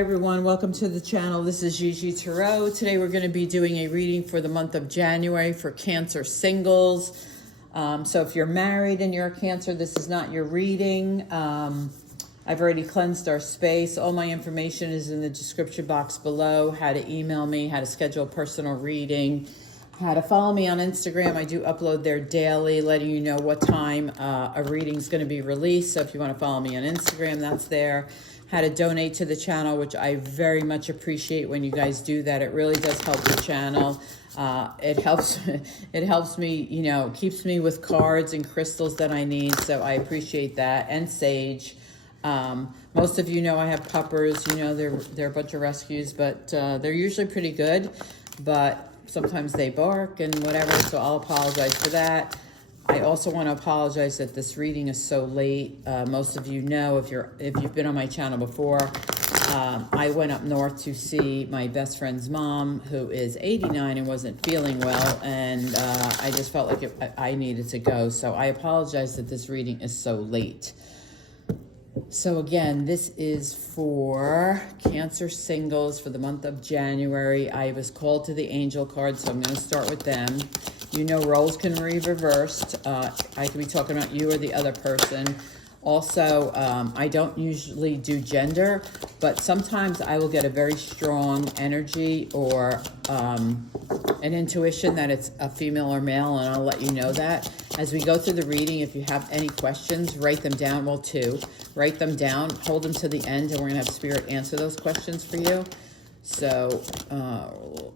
everyone, welcome to the channel. This is GiGi Tarot. Today we're going to be doing a reading for the month of January for Cancer singles. So if you're married and you're a Cancer, this is not your reading. I've already cleansed our space. All my information is in the description box below. How to email me, how to schedule a personal reading, how to follow me on Instagram. I do upload there daily, letting you know what time a reading is going to be released. So if you want to follow me on Instagram, that's there. How to donate to the channel, which I very much appreciate when you guys do that. It really does help the channel. It helps me, you know, keeps me with cards and crystals that I need. So I appreciate that. And sage. Most of you know I have puppers. You know, they're a bunch of rescues, but they're usually pretty good. But sometimes they bark and whatever, so I'll apologize for that. I also want to apologize that this reading is so late. Most of you know, if you've been on my channel before, I went up north to see my best friend's mom, who is 89 and wasn't feeling well, and I just felt like I needed to go. So I apologize that this reading is so late. So again, this is for Cancer singles for the month of January. I was called to the angel cards, so I'm going to start with them. You know, roles can be reversed. I could be talking about you or the other person. Also, I don't usually do gender, but sometimes I will get a very strong energy or an intuition that it's a female or male, and I'll let you know that. As we go through the reading, if you have any questions, write them down. Well, two. Write them down, hold them to the end, and we're going to have Spirit answer those questions for you. So,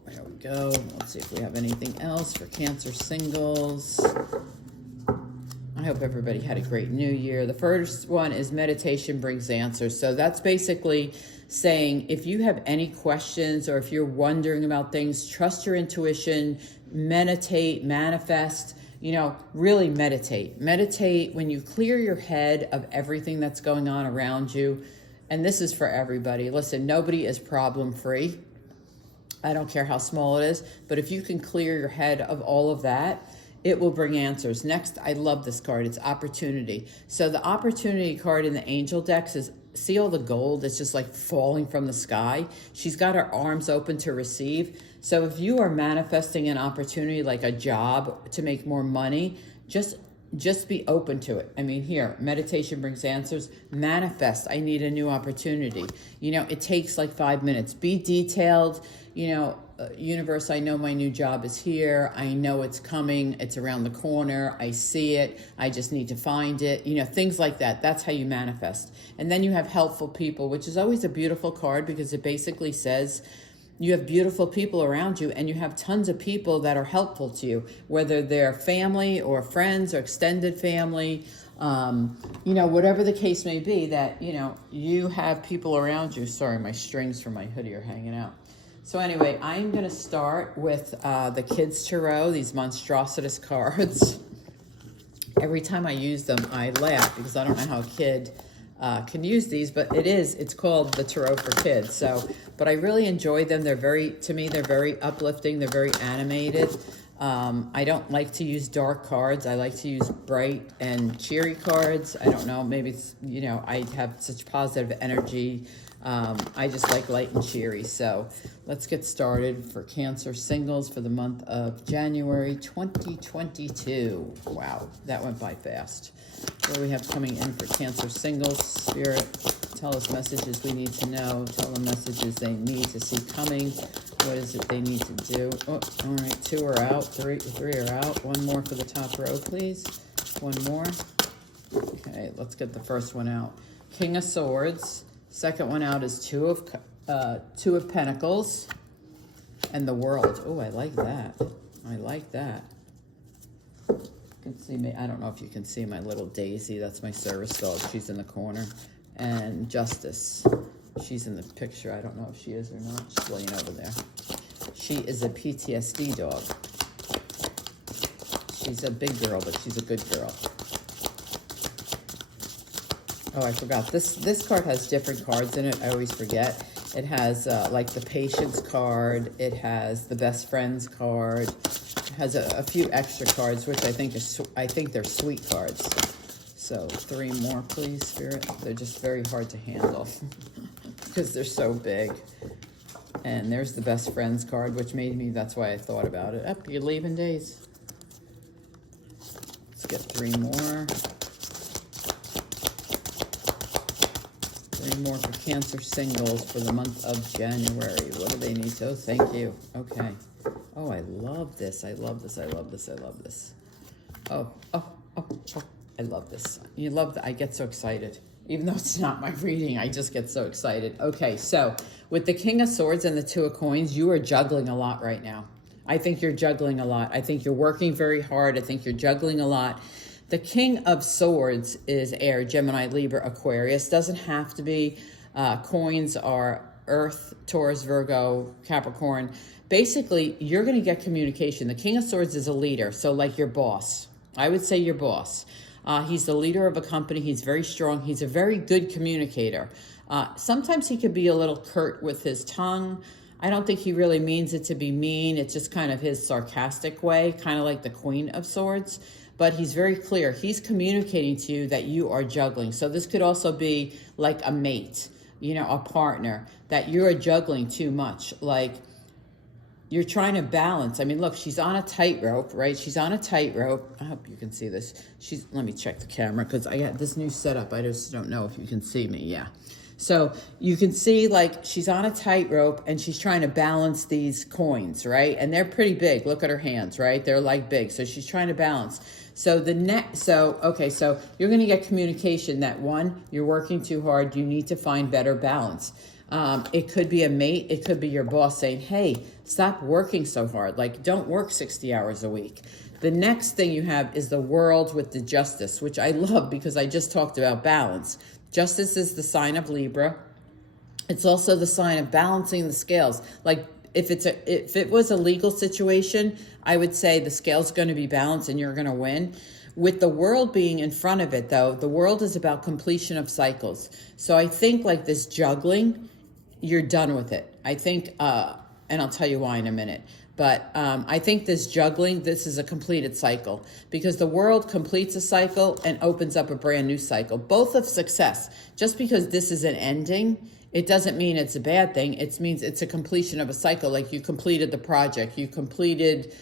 here we go. Let's see if we have anything else for Cancer singles. I hope everybody had a great new year. The first one is meditation brings answers. So that's basically saying if you have any questions or if you're wondering about things, trust your intuition, meditate, manifest, you know, really meditate. Meditate when you clear your head of everything that's going on around you. And this is for everybody. Listen, nobody is problem free. I don't care how small it is, but if you can clear your head of all of that, it will bring answers. Next, I love this card. It's opportunity. So the opportunity card in the angel decks is, see all the gold? It's just like falling from the sky. She's got her arms open to receive. So if you are manifesting an opportunity like a job to make more money, just be open to it. I mean, here, meditation brings answers. Manifest, I need a new opportunity. You know, it takes like 5 minutes. Be detailed. You know, universe, I know my new job is here. I know it's coming. It's around the corner. I see it. I just need to find it. You know, things like that. That's how you manifest. And then you have helpful people, which is always a beautiful card because it basically says you have beautiful people around you and you have tons of people that are helpful to you, whether they're family or friends or extended family, you know, whatever the case may be, that, you know, you have people around you. Sorry, my strings from my hoodie are hanging out. So anyway, I'm going to start with the Kids Tarot, these monstrosities cards. Every time I use them, I laugh because I don't know how a kid can use these, but it's called the Tarot for Kids. So, but I really enjoy them. To me, they're very uplifting. They're very animated. I don't like to use dark cards. I like to use bright and cheery cards. I don't know, maybe it's, you know, I have such positive energy. I just like light and cheery. So let's get started for Cancer singles for the month of January 2022. Wow, that went by fast. What do we have coming in for Cancer singles? Spirit, tell us messages we need to know. Tell them messages they need to see coming. What is it they need to do? Oh, all right, 2 are out. Three are out. One more for the top row, please. One more. Okay, let's get the first one out. King of Swords. Second one out is Two of Pentacles and the World. Oh, I like that. I like that. You can see me. I don't know if you can see my little Daisy. That's my service dog. She's in the corner. And Justice. She's in the picture. I don't know if she is or not. She's laying over there. She is a PTSD dog. She's a big girl, but she's a good girl. Oh, I forgot. This card has different cards in it. I always forget. It has like the Patience card. It has the Best Friends card. It has a few extra cards, which I think they're sweet cards. So 3 more, please, Spirit. They're just very hard to handle. because they're so big. And there's the best friends card, which made me, that's why I thought about it. Up, you're leaving days. Let's get 3 more. 3 more for Cancer singles for the month of January. What do they need? Oh, thank you. Okay. Oh, I love this. I love this. I love this. I love this. Oh. I love this. You love that. I get so excited. Even though it's not my reading, I just get so excited. Okay, so with the King of Swords and the Two of Coins, you are juggling a lot right now. I think you're juggling a lot. I think you're working very hard. I think you're juggling a lot. The King of Swords is air, Gemini, Libra, Aquarius. Doesn't have to be. Coins are Earth, Taurus, Virgo, Capricorn. Basically, you're going to get communication. The King of Swords is a leader, so like your boss. I would say your boss. He's the leader of a company. He's very strong. He's a very good communicator. Sometimes he could be a little curt with his tongue. I don't think he really means it to be mean. It's just kind of his sarcastic way, kind of like the Queen of Swords. But he's very clear. He's communicating to you that you are juggling. So this could also be like a mate, you know, a partner, that you're juggling too much. Like, you're trying to balance. I mean, look, she's on a tightrope, right? She's on a tightrope. I hope you can see this. Let me check the camera because I got this new setup. I just don't know if you can see me. Yeah. So you can see like she's on a tightrope and she's trying to balance these coins, right? And they're pretty big. Look at her hands, right? They're like big. So she's trying to balance. So so you're going to get communication that one, you're working too hard. You need to find better balance. It could be a mate. It could be your boss saying, hey, stop working so hard. Like, don't work 60 hours a week. The next thing you have is the World with the Justice, which I love because I just talked about balance. Justice is the sign of Libra. It's also the sign of balancing the scales. Like, if it was a legal situation, I would say the scale's going to be balanced and you're going to win. With the World being in front of it, though, the World is about completion of cycles. So I think like this juggling, you're done with it. I think, and I'll tell you why in a minute, but I think this juggling, this is a completed cycle because the World completes a cycle and opens up a brand new cycle, both of success. Just because this is an ending, it doesn't mean it's a bad thing. It means it's a completion of a cycle. Like you completed the project, you completed,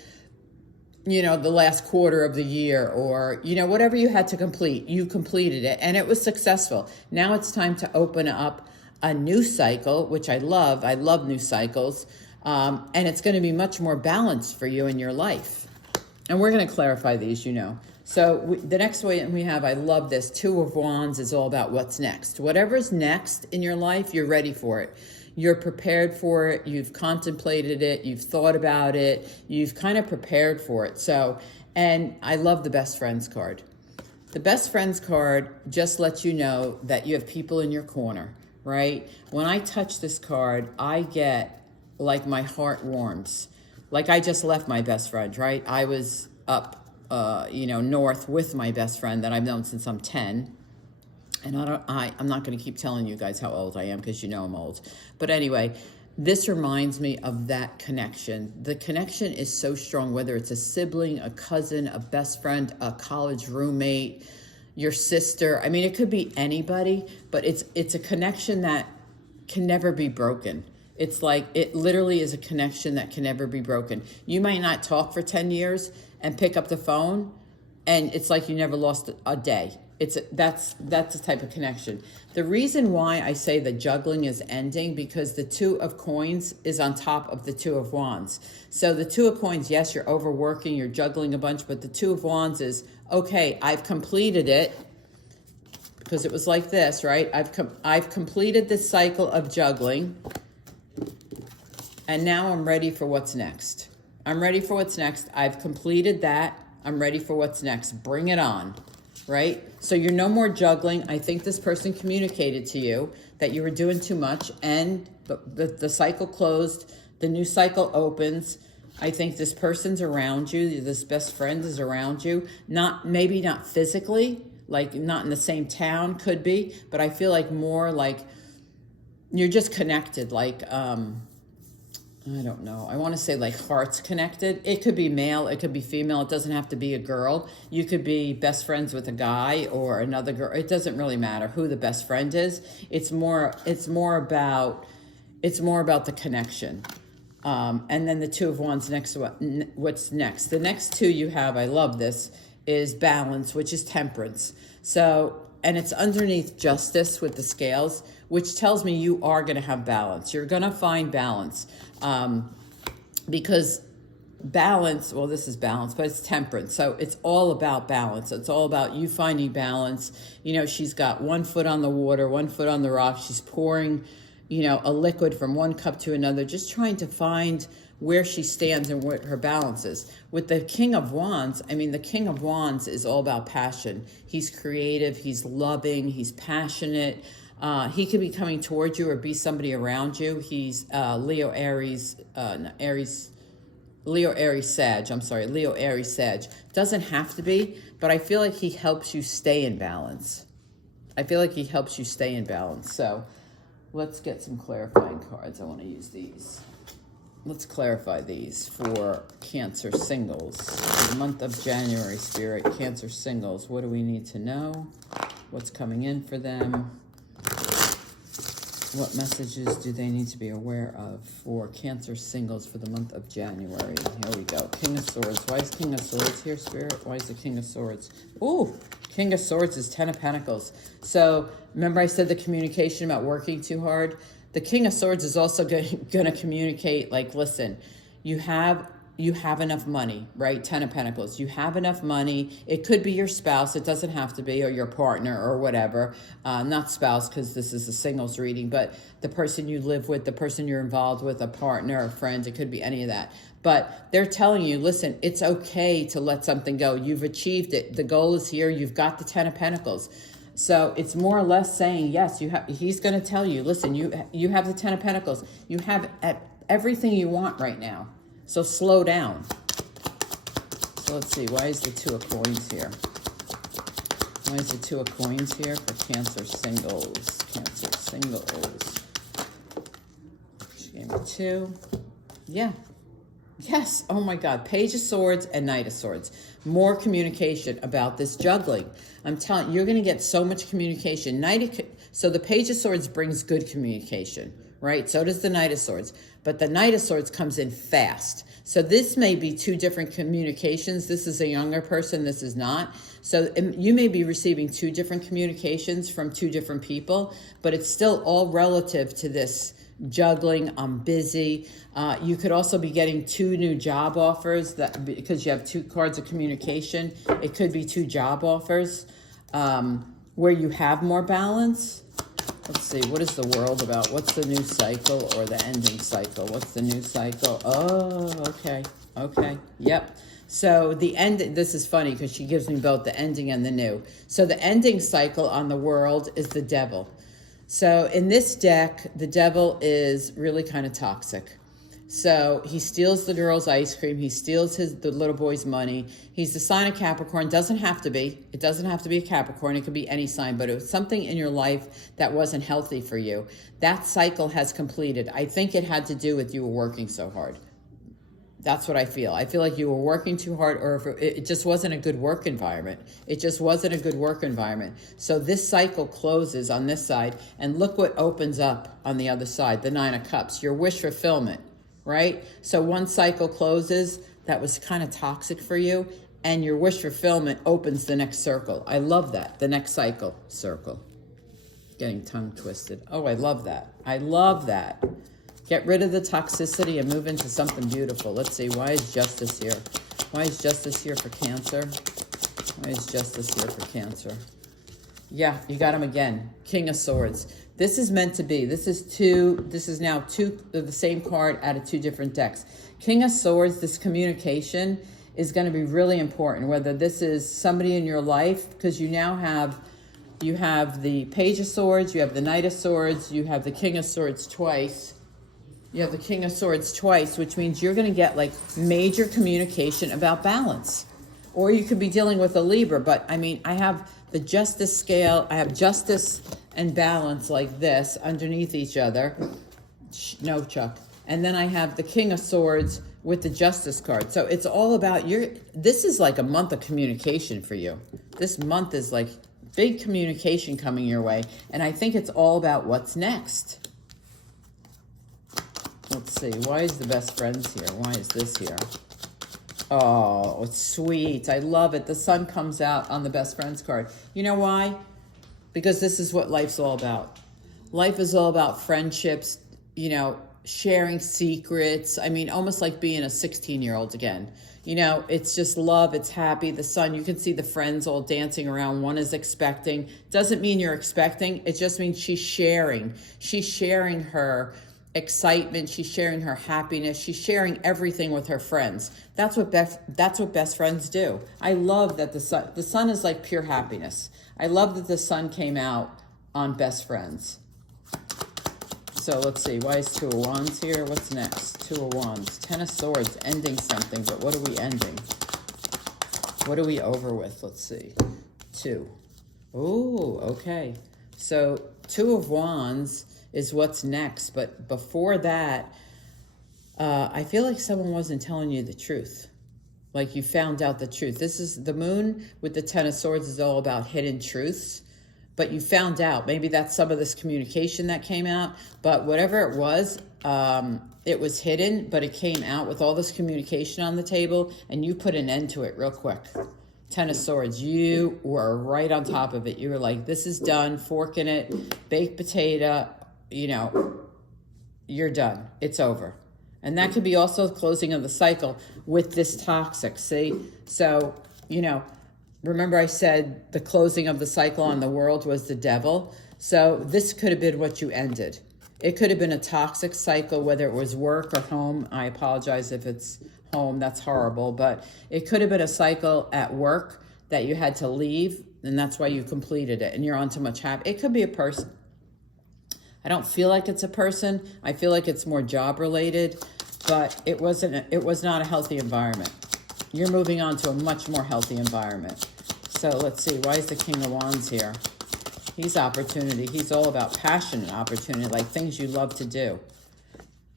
you know, the last quarter of the year, or, you know, whatever you had to complete, you completed it and it was successful. Now it's time to open up a new cycle, which I love. I love new cycles. And it's going to be much more balanced for you in your life. And we're going to clarify these, you know. So the next one we have, I love this. Two of Wands is all about what's next. Whatever's next in your life, you're ready for it. You're prepared for it. You've contemplated it. You've thought about it. You've kind of prepared for it. So, and I love the Best Friends card. The Best Friends card just lets you know that you have people in your corner, right? When I touch this card, I get like my heart warms. Like I just left my best friend, right? I was up, north with my best friend that I've known since I'm 10. And I'm not going to keep telling you guys how old I am because you know I'm old. But anyway, this reminds me of that connection. The connection is so strong, whether it's a sibling, a cousin, a best friend, a college roommate, your sister. I mean, it could be anybody, but it's a connection that can never be broken. It's like, it literally is a connection that can never be broken. You might not talk for 10 years and pick up the phone, and it's like you never lost a day. That's the type of connection. The reason why I say the juggling is ending, because the Two of Coins is on top of the Two of Wands. So the Two of Coins, yes, you're overworking, you're juggling a bunch, but the Two of Wands is, okay, I've completed it, because it was like this, right? I've completed this cycle of juggling, and now I'm ready for what's next. I'm ready for what's next. I've completed that. I'm ready for what's next. Bring it on. Right? So you're no more juggling. I think this person communicated to you that you were doing too much, and the cycle closed. The new cycle opens. I think this person's around you. This best friend is around you. Maybe not physically, like not in the same town, could be, but I feel like more like you're just connected. Like, I don't know. I want to say like hearts connected. It could be male, it could be female. It doesn't have to be a girl. You could be best friends with a guy or another girl. It doesn't really matter who the best friend is. It's more about the connection. And then the Two of Wands next. What's next? The next two you have, I love this, is balance, which is temperance. So, and it's underneath justice with the scales, which tells me you are going to have balance. You're going to find balance. Because balance, well, this is balance, but it's temperance. So it's all about balance. It's all about you finding balance. You know, she's got 1 foot on the water, 1 foot on the rock. She's pouring, you know, a liquid from one cup to another, just trying to find where she stands and what her balance is. With the King of Wands, I mean, the King of Wands is all about passion. He's creative, he's loving, he's passionate. He could be coming towards you or be somebody around you. He's Leo, Aries, Sag. Doesn't have to be, but I feel like he helps you stay in balance. So let's get some clarifying cards. I want to use these. Let's clarify these for Cancer singles. For the month of January, Spirit, Cancer singles. What do we need to know? What's coming in for them? What messages do they need to be aware of for Cancer singles for the month of January? Here we go. King of Swords. Why is King of Swords here, Spirit? Why is the King of Swords? Ooh, King of Swords is 10 of Pentacles. So remember I said the communication about working too hard? The King of Swords is also going to communicate like, listen, you have enough money, right? 10 of Pentacles. You have enough money. It could be your spouse. It doesn't have to be, or your partner or whatever. Not spouse, because this is a singles reading, but the person you live with, the person you're involved with, a partner, a friend. It could be any of that. But they're telling you, listen, it's okay to let something go. You've achieved it. The goal is here. You've got the 10 of Pentacles. So it's more or less saying, yes, he's going to tell you, listen, you have the 10 of Pentacles. You have everything you want right now. So slow down. So let's see, why is the 2 of Coins here? Why is the 2 of Coins here for Cancer singles? Cancer singles. She gave me 2. Yeah. Yes. Oh my God. Page of Swords and Knight of Swords. More communication about this juggling. I'm telling you, you're going to get so much communication. So the Page of Swords brings good communication, right? So does the Knight of Swords. But the Knight of Swords comes in fast. So this may be 2 different communications. This is a younger person. This is not. So you may be receiving 2 different communications from 2 different people, but it's still all relative to this juggling. I'm busy. You could also be getting 2 new job offers because you have 2 cards of communication. It could be 2 job offers where you have more balance. Let's see, what is the world about? What's the new cycle or the ending cycle? What's the new cycle? Oh, okay, yep. So the end, this is funny because she gives me both the ending and the new. So the ending cycle on the world is the Devil. So in this deck, the Devil is really kind of toxic. So he steals the girl's ice cream. He steals the little boy's money. He's the sign of Capricorn. Doesn't have to be. It doesn't have to be a Capricorn. It could be any sign, but it was something in your life that wasn't healthy for you. That cycle has completed. I think it had to do with you were working so hard. That's what I feel. I feel like you were working too hard, or if it just wasn't a good work environment. It just wasn't a good work environment. So this cycle closes on this side, and look what opens up on the other side, the 9 of Cups, your wish fulfillment, right? So one cycle closes that was kind of toxic for you, and your wish fulfillment opens the next circle. I love that, the next cycle, circle. Getting tongue twisted. Oh, I love that. I love that. Get rid of the toxicity and move into something beautiful. Let's see, why is Justice here? Why is Justice here for Cancer? Why is Justice here for Cancer? Yeah, you got him again. King of Swords. This is meant to be. This is now 2 of the same card out of 2 different decks. King of Swords, this communication is going to be really important, whether this is somebody in your life, because you now have the Page of Swords, you have the Knight of Swords, you have the King of Swords twice. You have the King of Swords twice, which means you're going to get like major communication about balance. Or you could be dealing with a Libra, but I mean, I have the Justice scale. I have Justice and balance like this underneath each other. No, Chuck. And then I have the King of Swords with the Justice card. So it's all about this is like a month of communication for you. This month is like big communication coming your way. And I think it's all about what's next. Let's see. Why is the best friends here? Why is this here? Oh, it's sweet. I love it. The sun comes out on the best friends card. You know why? Because this is what life's all about. Life is all about friendships, you know, sharing secrets. I mean, almost like being a 16-year-old again. You know, it's just love. It's happy. The sun, you can see the friends all dancing around. One is expecting. Doesn't mean you're expecting. It just means she's sharing. She's sharing her excitement. She's sharing her happiness. She's sharing everything with her friends. That's what best friends do. I love that the sun is like pure happiness. I love that the sun came out on best friends. So let's see, why is Two of Wands here? What's next? Two of Wands, Ten of Swords, ending something, but what are we ending? What are we over with? Let's see. Two. Oh, okay. So Two of Wands is what's next, but before that, I feel like someone wasn't telling you the truth. Like you found out the truth. This is the moon with the Ten of Swords is all about hidden truths. But you found out, maybe that's some of this communication that came out, but whatever it was hidden, but it came out with all this communication on the table, and you put an end to it real quick. Ten of Swords, you were right on top of it. You were like, this is done, fork in it, baked potato, you know, you're done. It's over. And that could be also the closing of the cycle with this toxic, see? So, you know, remember I said the closing of the cycle on the world was the devil. So this could have been what you ended. It could have been a toxic cycle, whether it was work or home. I apologize if it's home, that's horrible. But it could have been a cycle at work that you had to leave, and that's why you completed it, and you're on to much happy. It could be a person. I don't feel like it's a person. I feel like it's more job related, but it was not a healthy environment. You're moving on to a much more healthy environment. So let's see, why is the King of Wands here? He's opportunity. He's all about passion and opportunity, like things you love to do.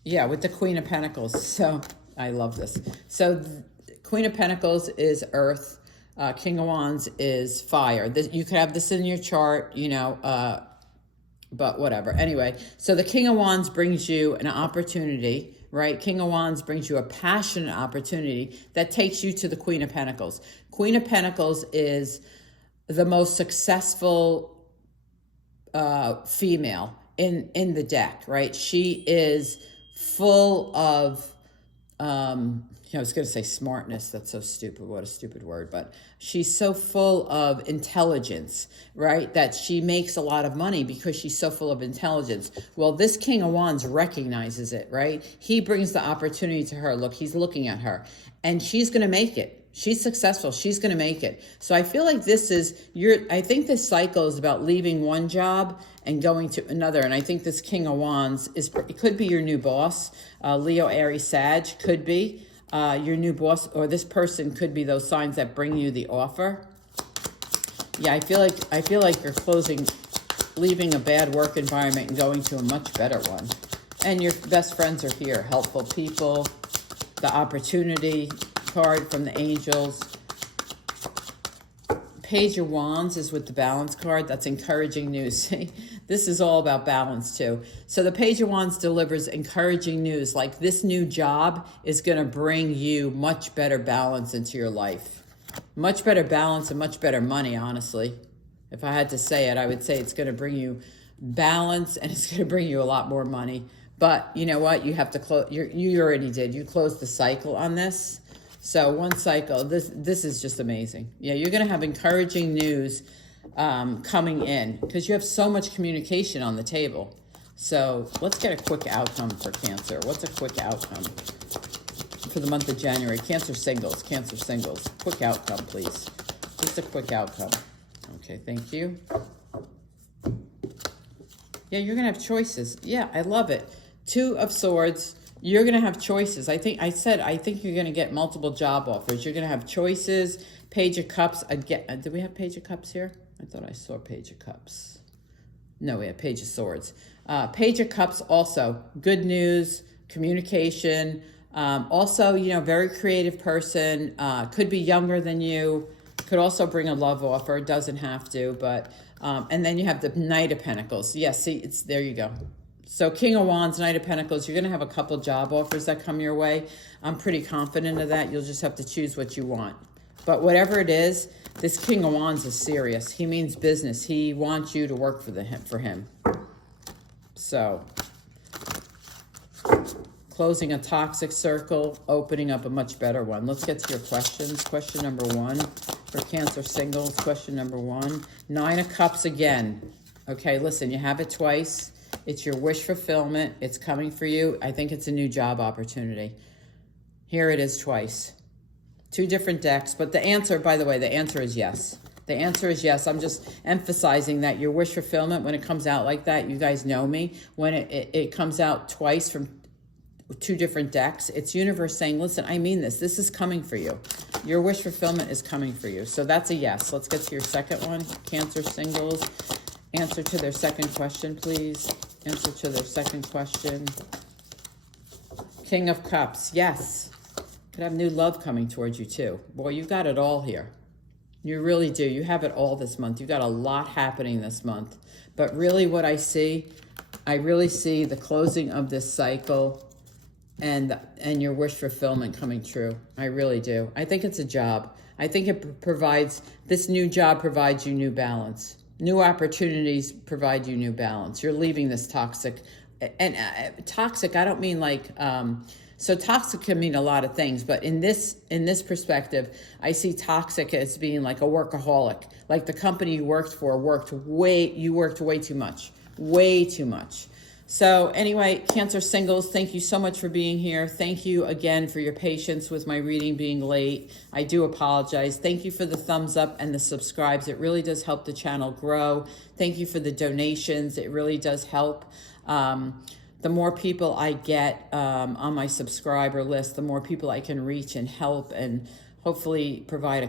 Yeah, with the Queen of Pentacles. So I love this. So Queen of Pentacles is earth. King of Wands is fire. You could have this in your chart, you know, but whatever. Anyway, so the King of Wands brings you an opportunity, right? King of Wands brings you a passionate opportunity that takes you to the Queen of Pentacles. Queen of Pentacles is the most successful female in the deck, right? She is full of, I was going to say smartness. That's so stupid. What a stupid word. But she's so full of intelligence, right? That she makes a lot of money because she's so full of intelligence. Well, this King of Wands recognizes it, right? He brings the opportunity to her. Look, he's looking at her and she's going to make it. She's successful. She's going to make it. So I feel like I think this cycle is about leaving one job and going to another. And I think this King of Wands it could be your new boss. Leo, Aries, Sag could be your new boss, or this person could be those signs that bring you the offer. Yeah, I feel like you're leaving a bad work environment and going to a much better one. And your best friends are here, helpful people, the opportunity card from the angels. Page of Wands is with the balance card. That's encouraging news. See, this is all about balance too. So the Page of Wands delivers encouraging news, like this new job is going to bring you much better balance into your life. Much better balance and much better money, honestly. If I had to say it, I would say it's going to bring you balance and it's going to bring you a lot more money. But you know what? You have to close. You already did. You closed the cycle on this. So one cycle, this is just amazing. Yeah, you're going to have encouraging news coming in because you have so much communication on the table. So let's get a quick outcome for Cancer. What's a quick outcome for the month of January? Cancer singles. Quick outcome, please. Just a quick outcome. Okay, thank you. Yeah, you're going to have choices. Yeah, I love it. Two of Swords. You're going to have choices. I think you're going to get multiple job offers. You're going to have choices. Page of Cups. Again, do we have Page of Cups here? I thought I saw Page of Cups. No, we have Page of Swords. Page of Cups also. Good news, communication. Also, you know, very creative person, could be younger than you, could also bring a love offer, doesn't have to, but, and then you have the Knight of Pentacles. Yes, see, it's, there you go. So King of Wands, Knight of Pentacles, you're going to have a couple job offers that come your way. I'm pretty confident of that. You'll just have to choose what you want. But whatever it is, this King of Wands is serious. He means business. He wants you to work for him. So, closing a toxic circle, opening up a much better one. Let's get to your questions. Question number 1 for Cancer singles. Question number 1. 9 of Cups again. Okay, listen, you have it twice. It's your wish fulfillment. It's coming for you. I think it's a new job opportunity. Here it is twice. 2 different decks, but the answer, by the way, the answer is yes. The answer is yes. I'm just emphasizing that your wish fulfillment, when it comes out like that, you guys know me, when it comes out twice from 2 different decks, it's universe saying, listen, I mean this. This is coming for you. Your wish fulfillment is coming for you. So that's a yes. Let's get to your second one. Cancer singles. Answer to their second question, please. Answer to their second question. King of Cups. Yes. Could have new love coming towards you too. Boy, you've got it all here. You really do. You have it all this month. You've got a lot happening this month. But really what I see, I really see the closing of this cycle and your wish fulfillment coming true. I really do. I think it's a job. I think it provides, this new job provides you new balance. New opportunities provide you new balance. You're leaving this toxic, and toxic, I don't mean like, so toxic can mean a lot of things, but in this perspective, I see toxic as being like a workaholic. Like the company you worked for you worked way too much, way too much. So anyway, Cancer singles, thank you so much for being here. Thank you again for your patience with my reading being late. I do apologize. Thank you for the thumbs up and the subscribes. It really does help the channel grow. Thank you for the donations. It really does help. The more people I get on my subscriber list, the more people I can reach and help and hopefully provide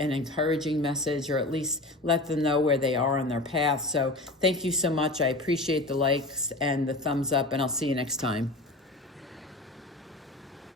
an encouraging message, or at least let them know where they are on their path. So thank you so much. I appreciate the likes and the thumbs up, and I'll see you next time.